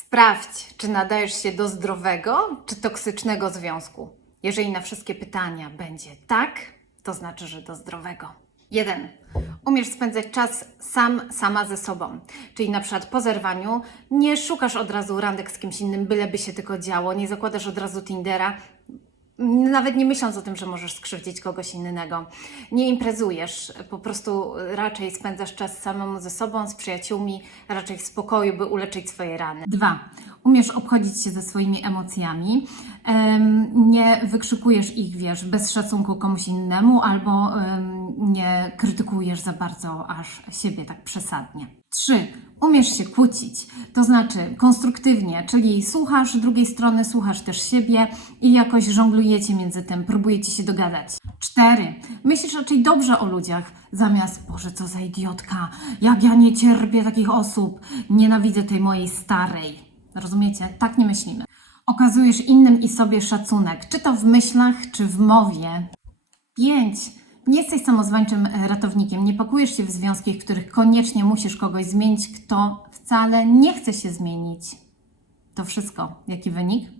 Sprawdź, czy nadajesz się do zdrowego czy toksycznego związku. Jeżeli na wszystkie pytania będzie tak, to znaczy, że do zdrowego. 1. Umiesz spędzać czas sam, sama ze sobą. Czyli na przykład po zerwaniu nie szukasz od razu randek z kimś innym, byleby się tylko działo, nie zakładasz od razu Tindera, nawet nie myśląc o tym, że możesz skrzywdzić kogoś innego. Nie imprezujesz, po prostu raczej spędzasz czas samemu ze sobą, z przyjaciółmi, raczej w spokoju, by uleczyć swoje rany. Dwa. Umiesz obchodzić się ze swoimi emocjami, em, nie wykrzykujesz ich, wiesz, bez szacunku komuś innemu, albo em, nie krytykujesz za bardzo aż siebie tak przesadnie. Trzy. Umiesz się kłócić, to znaczy konstruktywnie, czyli słuchasz drugiej strony, słuchasz też siebie i jakoś żonglujecie między tym, próbujecie się dogadać. Cztery. Myślisz raczej dobrze o ludziach, zamiast, Boże, co za idiotka, jak ja nie cierpię takich osób, nienawidzę tej mojej starej. Rozumiecie? Tak nie myślimy. Okazujesz innym i sobie szacunek, czy to w myślach, czy w mowie. 5. Nie jesteś samozwańczym e, ratownikiem. Nie pakujesz się w związki, w których koniecznie musisz kogoś zmienić, kto wcale nie chce się zmienić. To wszystko. Jaki wynik?